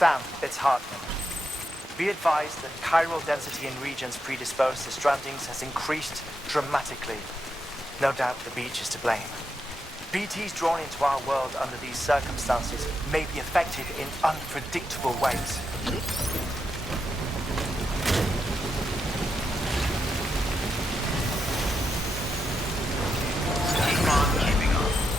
Sam, it's Hartman. Be advised that chiral density in regions predisposed to strandings has increased dramatically. No doubt the beach is to blame. BTs drawn into our world under these circumstances may be affected in unpredictable ways. Keep on keeping on.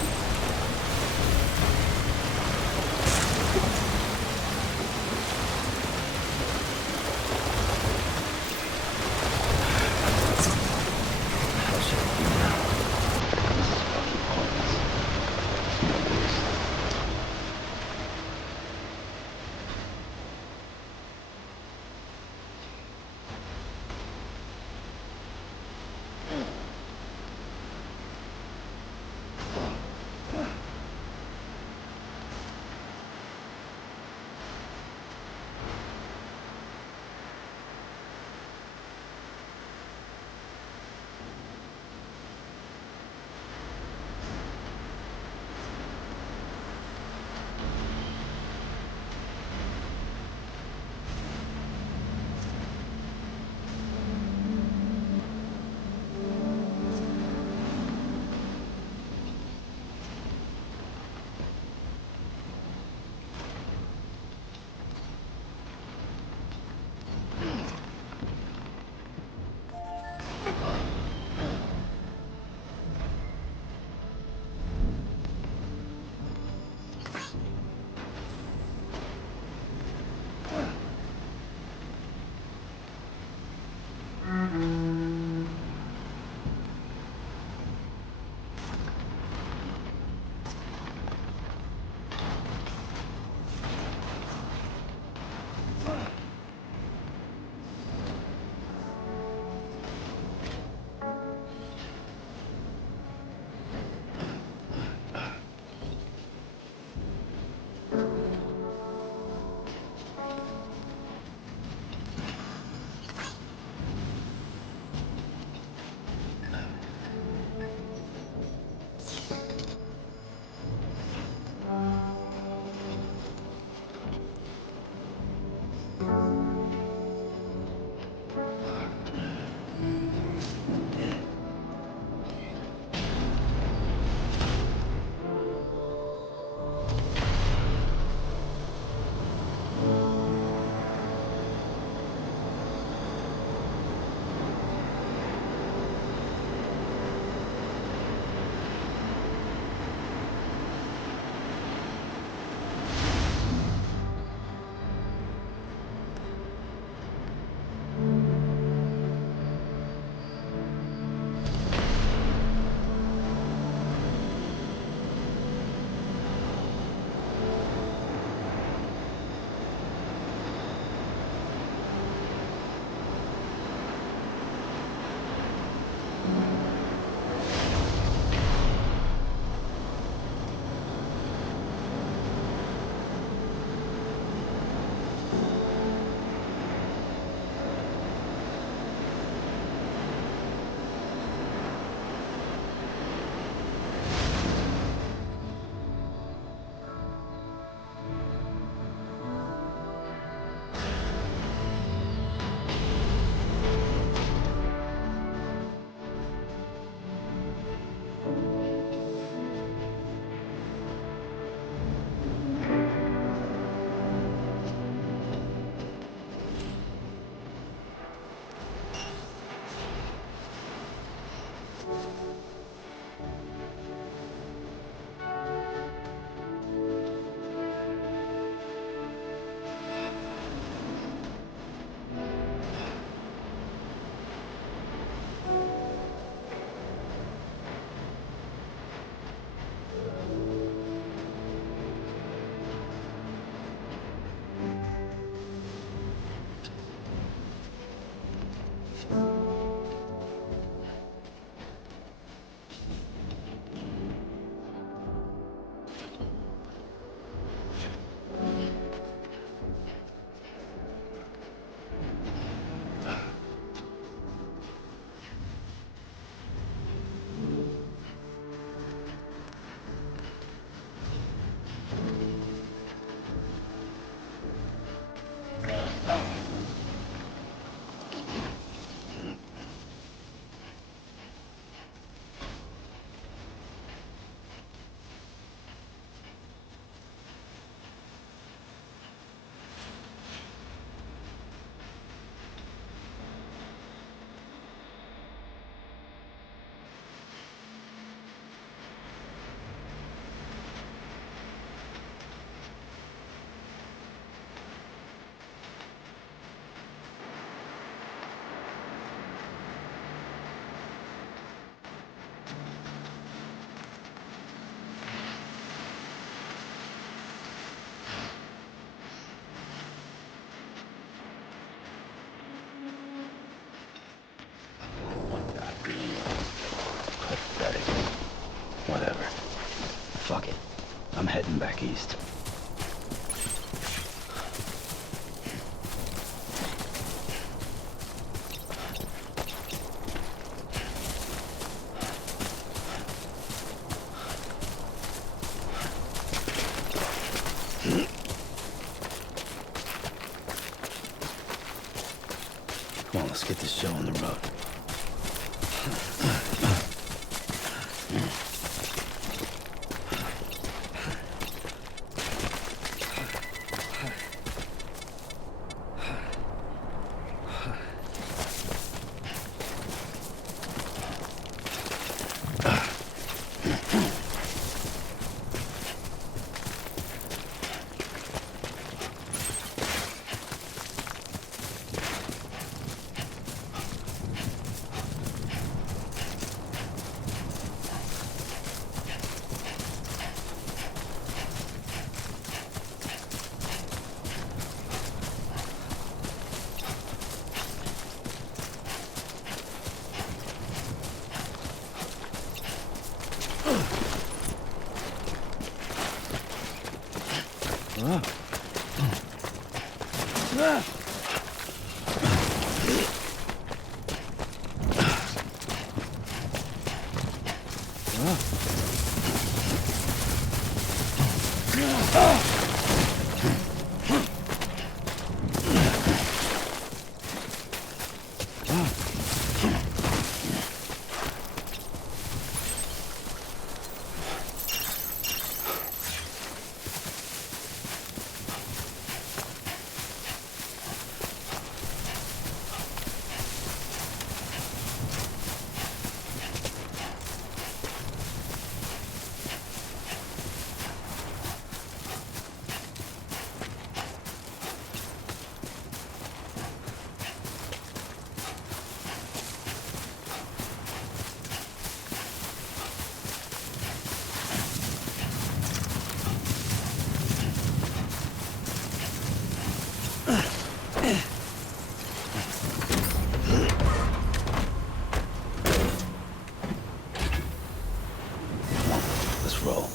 back east. Come on, let's get this show on the road. Let's roll.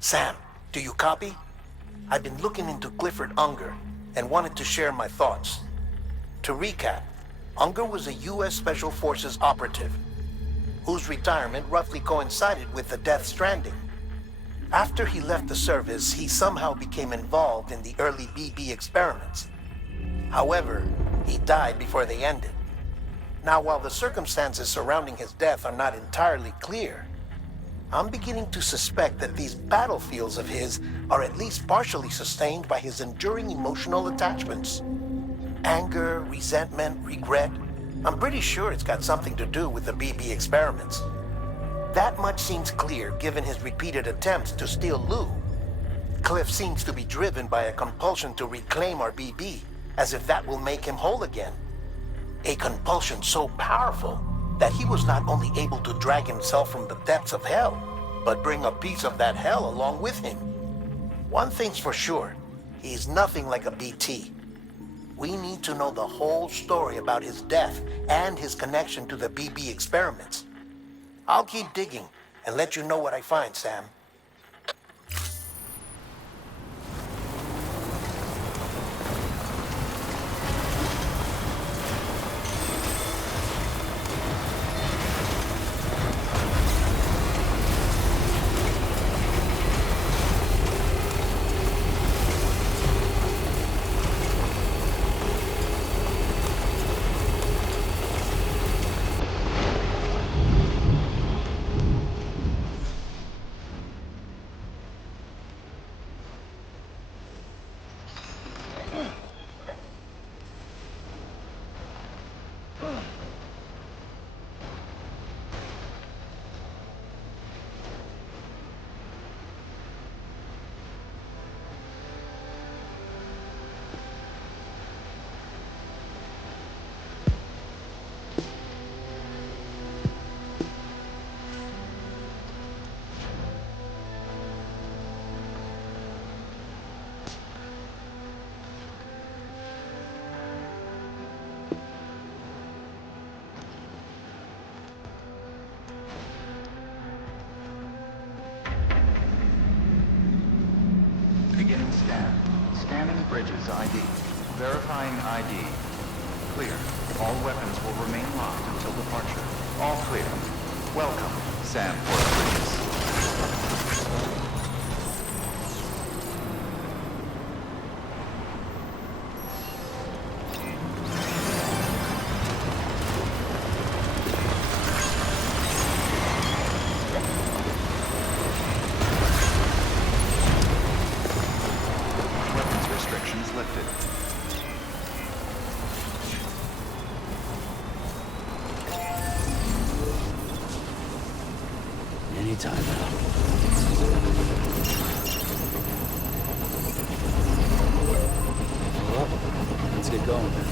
Sam, do you copy? I've been looking into Clifford Unger and wanted to share my thoughts. To recap, Unger was a U.S. Special Forces operative whose retirement roughly coincided with the Death Stranding. After he left the service, he somehow became involved in the early BB experiments. However, he died before they ended. Now, while the circumstances surrounding his death are not entirely clear, I'm beginning to suspect that these battlefields of his are at least partially sustained by his enduring emotional attachments. Anger, resentment, regret. I'm pretty sure it's got something to do with the BB experiments. That much seems clear given his repeated attempts to steal Lou. Cliff seems to be driven by a compulsion to reclaim our BB, as if that will make him whole again. A compulsion so powerful that he was not only able to drag himself from the depths of hell, but bring a piece of that hell along with him. One thing's for sure, he's nothing like a BT. We need to know the whole story about his death and his connection to the BB experiments. I'll keep digging and let you know what I find, Sam. to ID. Verifying ID. Clear. All weapons will remain locked until departure. All clear. Welcome, Sam Porteous. Weapons restrictions lifted. Anytime now. Well, let's get going then.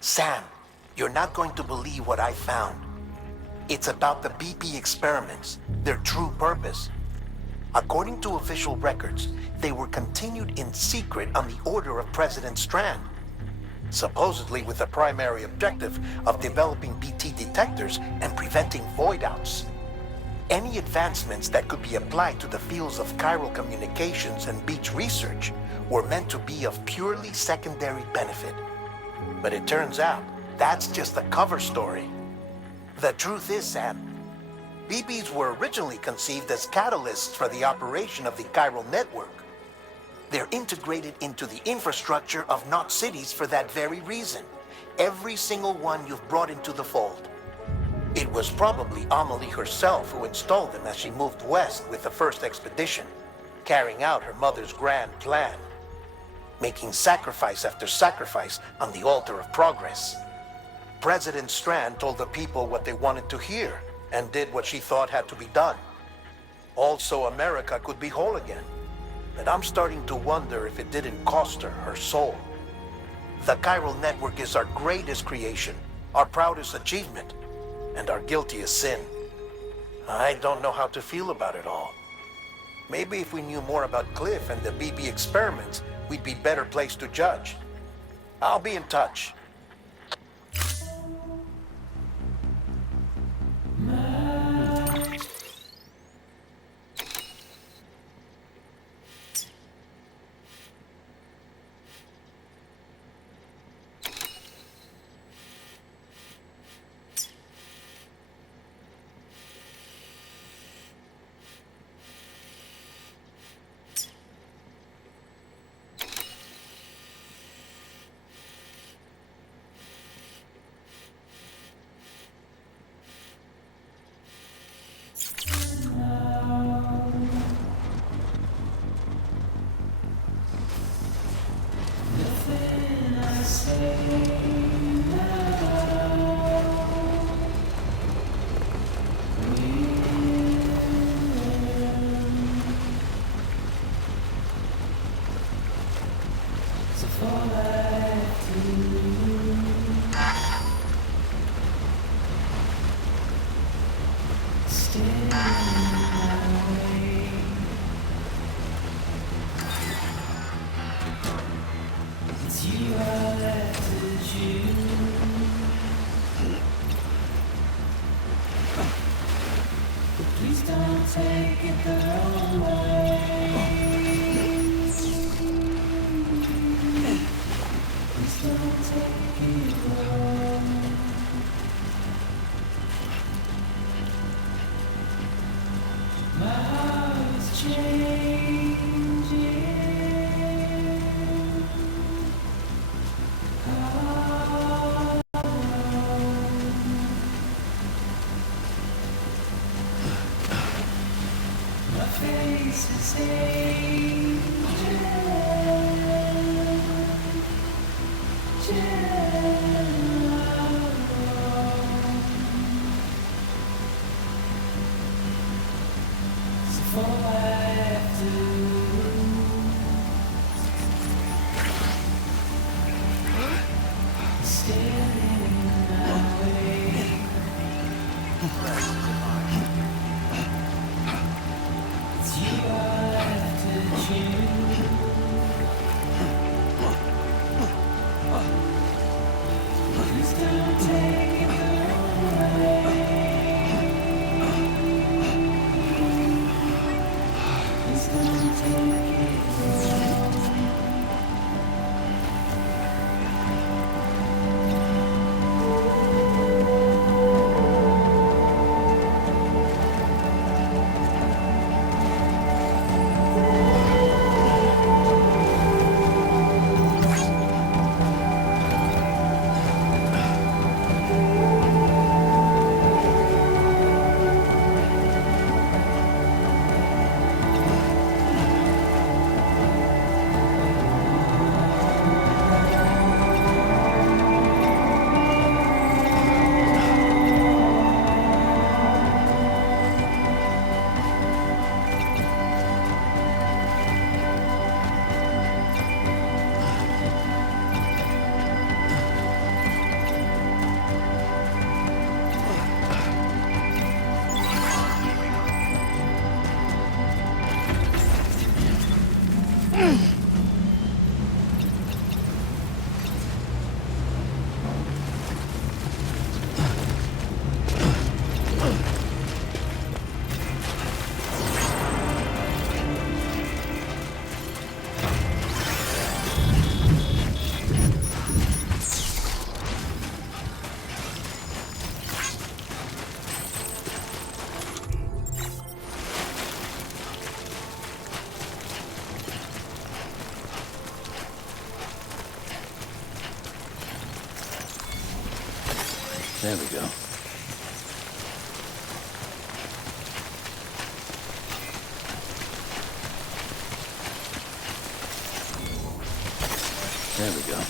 Sam, you're not going to believe what I found. It's about the BP experiments, their true purpose. According to official records, they were continued in secret on the order of President Strand, supposedly with the primary objective of developing BT detectors and preventing void-outs. Any advancements that could be applied to the fields of chiral communications and beach research were meant to be of purely secondary benefit. But it turns out, that's just a cover story. The truth is, Sam, BBs were originally conceived as catalysts for the operation of the chiral network. They're integrated into the infrastructure of Knot cities for that very reason. Every single one you've brought into the fold. It was probably Amelie herself who installed them as she moved west with the first expedition, carrying out her mother's grand plan, making sacrifice after sacrifice on the altar of progress. President Strand told the people what they wanted to hear and did what she thought had to be done. Also, America could be whole again. But I'm starting to wonder if it didn't cost her her soul. The chiral network is our greatest creation, our proudest achievement, and our guiltiest sin. I don't know how to feel about it all. Maybe if we knew more about Cliff and the BB experiments, we'd be better placed to judge. I'll be in touch. There we go. There we go.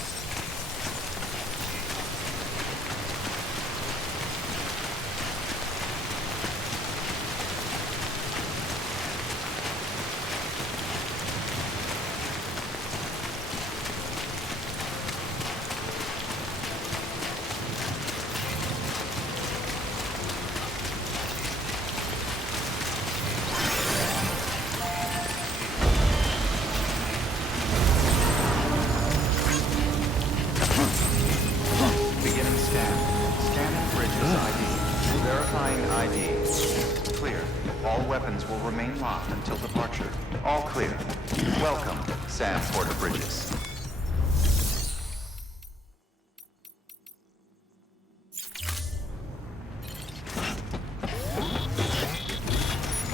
Beginning scan. Scanning bridges ID. Verifying ID. Clear. All weapons will remain locked until departure. All clear. Welcome, Sam Porter Bridges.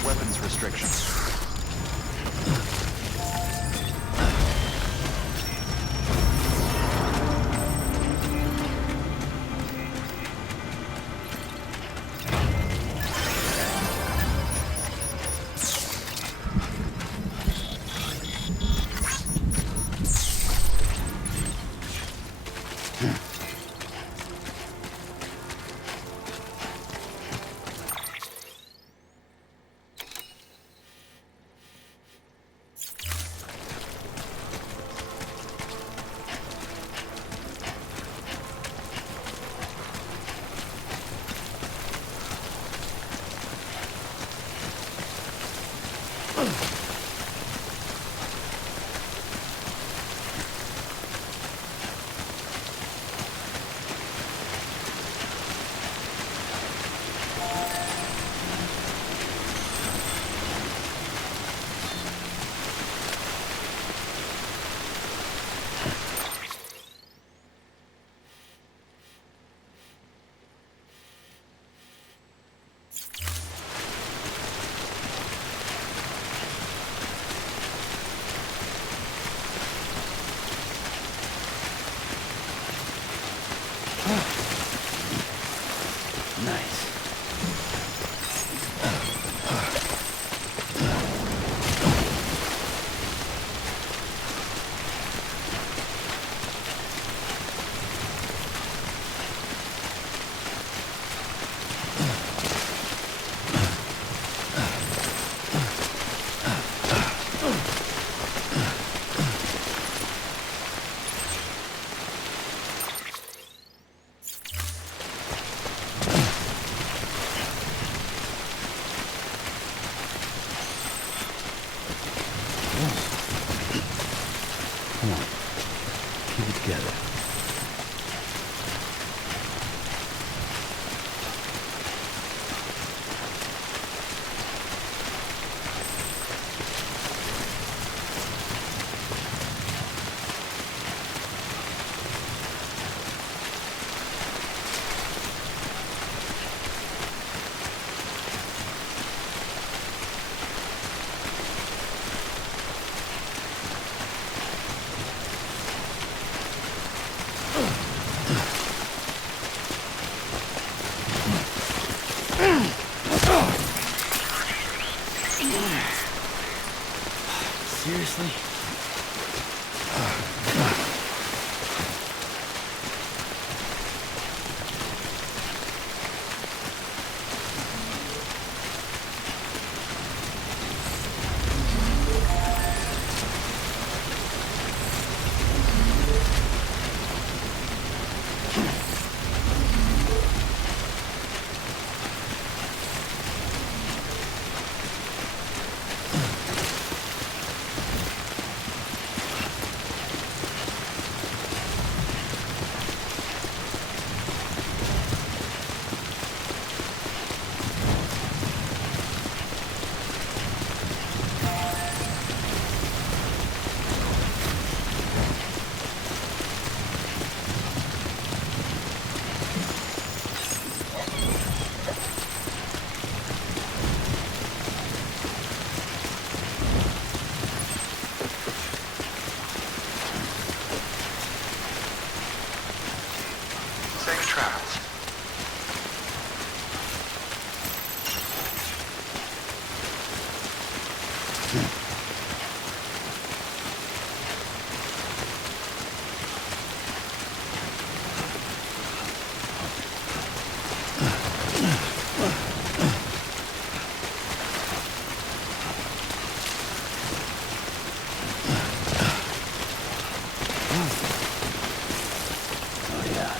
Weapons restrictions. Nice. Come on. Keep it together. Oh, yeah.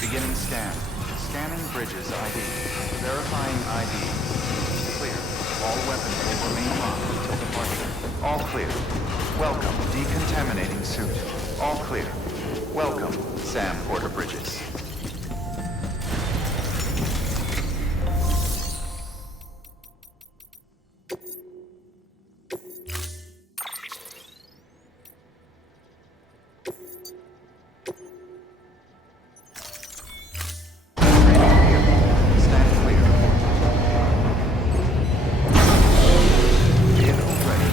Beginning scan. Scanning bridges ID. Verifying ID. Clear. All weapons will remain locked until departure. All clear. Welcome, decontaminating suit. All clear. Welcome, Sam Porter Bridges. Stand clear. Vehicle ready.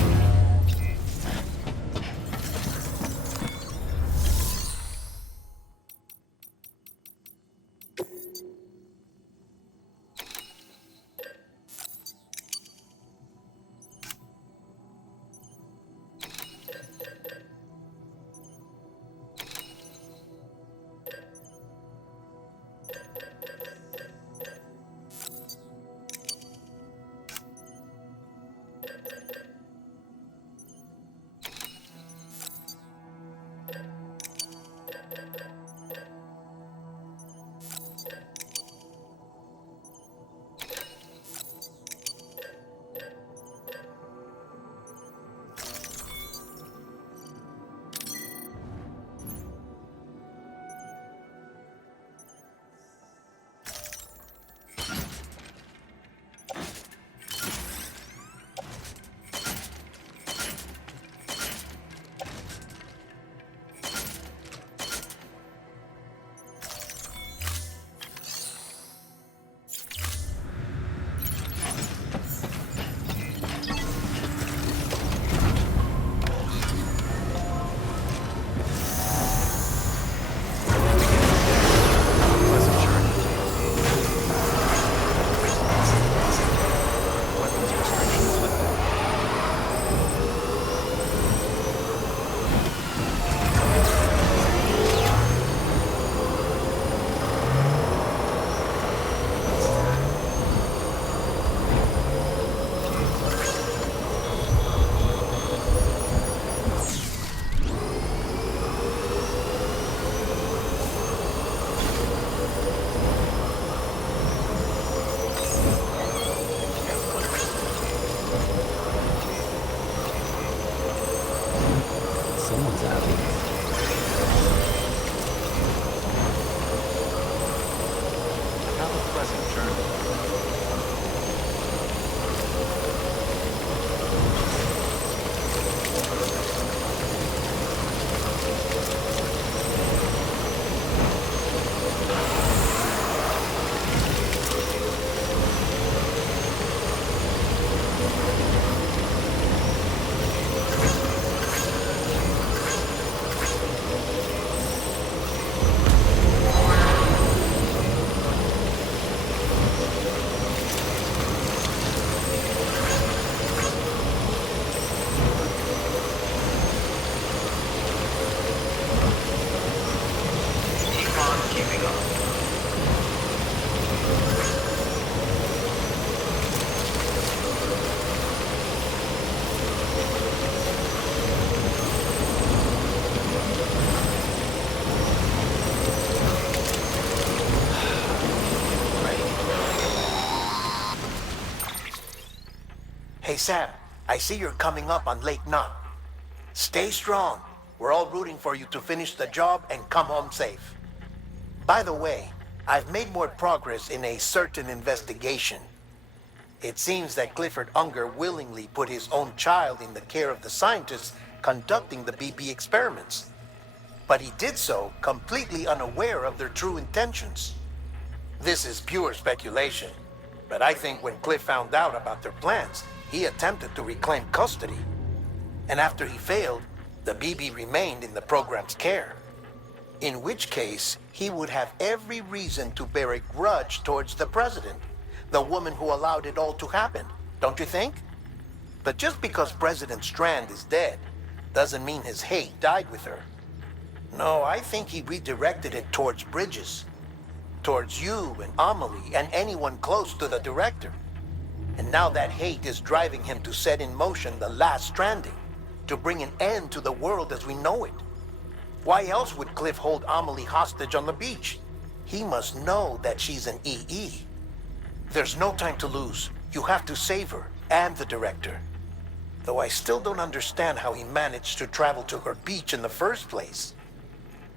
Sam, I see you're coming up on Lake Knot. Stay strong. We're all rooting for you to finish the job and come home safe. By the way, I've made more progress in a certain investigation. It seems that Clifford Unger willingly put his own child in the care of the scientists conducting the BB experiments. But he did so completely unaware of their true intentions. This is pure speculation, but I think when Cliff found out about their plans, he attempted to reclaim custody. And after he failed, the BB remained in the program's care. In which case, he would have every reason to bear a grudge towards the president, the woman who allowed it all to happen, don't you think? But just because President Strand is dead, doesn't mean his hate died with her. No, I think he redirected it towards Bridges, towards you and Amelie and anyone close to the director. And now that hate is driving him to set in motion the last stranding, to bring an end to the world as we know it. Why else would Cliff hold Amelie hostage on the beach? He must know that she's an EE. There's no time to lose. You have to save her and the director. Though I still don't understand how he managed to travel to her beach in the first place.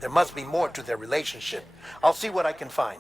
There must be more to their relationship. I'll see what I can find.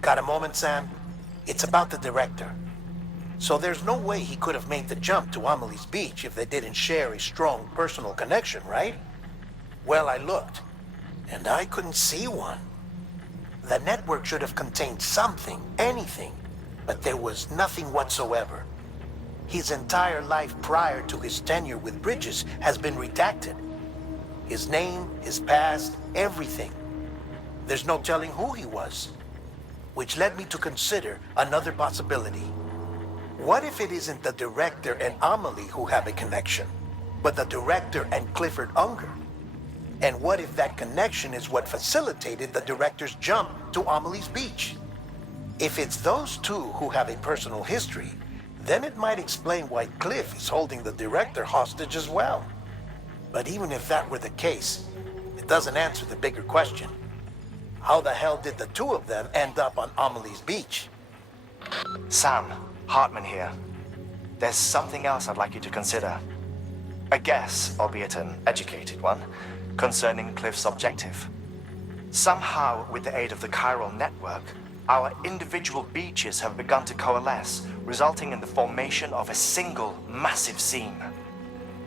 Got a moment, Sam? It's about the director. So there's no way he could have made the jump to Amelie's beach if they didn't share a strong personal connection, right? Well, I looked, and I couldn't see one. The network should have contained something, anything, but there was nothing whatsoever. His entire life prior to his tenure with Bridges has been redacted. His name, his past, everything. There's no telling who he was. Which led me to consider another possibility. What if it isn't the director and Amelie who have a connection, but the director and Clifford Unger? And what if that connection is what facilitated the director's jump to Amelie's beach? If it's those two who have a personal history, then it might explain why Cliff is holding the director hostage as well. But even if that were the case, it doesn't answer the bigger question. How the hell did the two of them end up on Amelie's beach? Sam, Hartman here. There's something else I'd like you to consider. A guess, albeit an educated one, concerning Cliff's objective. Somehow, with the aid of the chiral network, our individual beaches have begun to coalesce, resulting in the formation of a single massive seam.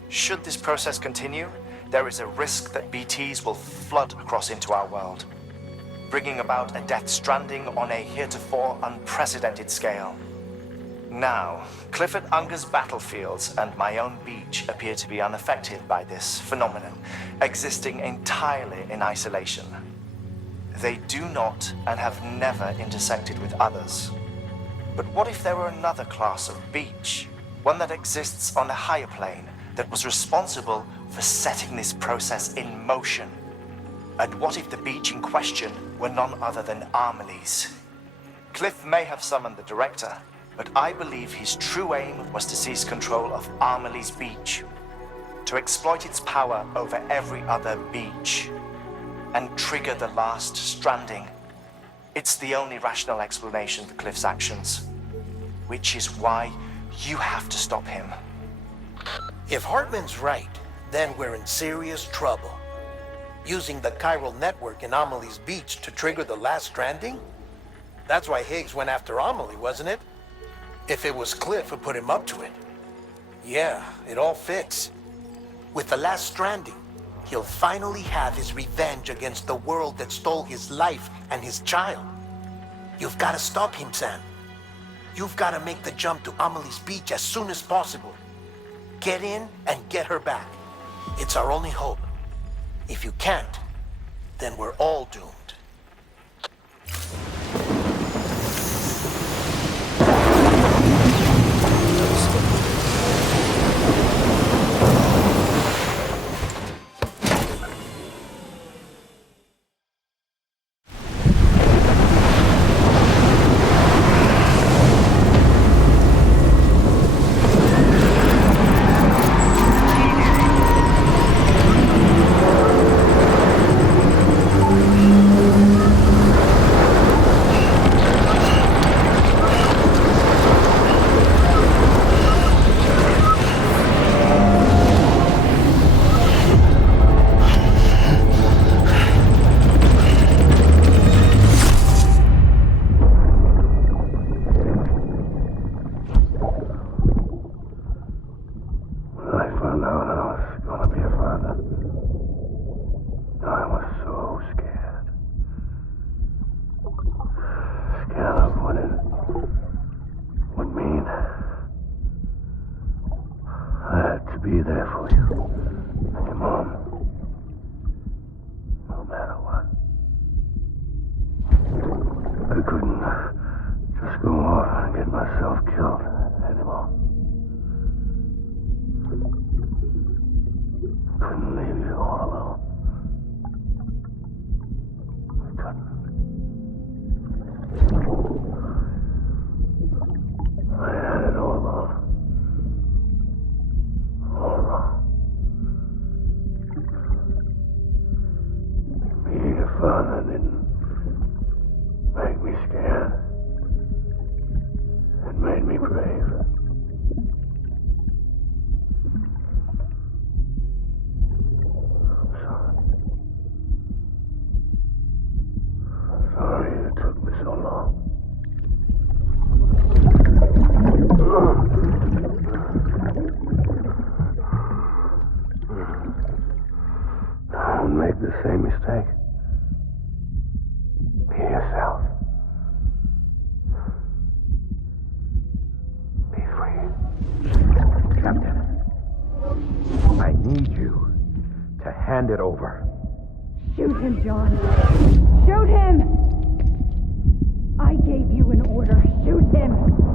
Should this process continue, there is a risk that BTs will flood across into our world, bringing about a death stranding on a heretofore unprecedented scale. Now, Clifford Unger's battlefields and my own beach appear to be unaffected by this phenomenon, existing entirely in isolation. They do not and have never intersected with others. But what if there were another class of beach, one that exists on a higher plane, that was responsible for setting this process in motion? And what if the beach in question were none other than Amelie's? Cliff may have summoned the director, but I believe his true aim was to seize control of Amelie's beach, to exploit its power over every other beach, and trigger the last stranding. It's the only rational explanation for Cliff's actions, which is why you have to stop him. If Hartman's right, then we're in serious trouble. Using the chiral network in Amelie's beach to trigger the last stranding? That's why Higgs went after Amelie, wasn't it? If it was Cliff who put him up to it. Yeah, it all fits. With the last stranding, he'll finally have his revenge against the world that stole his life and his child. You've got to stop him, Sam. You've got to make the jump to Amelie's beach as soon as possible. Get in and get her back. It's our only hope. If you can't, then we're all doomed. Be there for you and your mom, no matter what. I couldn't just go off and get myself killed anymore. Couldn't leave you all alone. I couldn't. I had it all wrong. Being a father didn't make me scared. It made me brave. I'm sorry. I'm sorry it took me so long. Don't make the same mistake. Be yourself. Be free. Captain, I need you to hand it over. Shoot him, John. Shoot him! I gave you an order. Shoot him!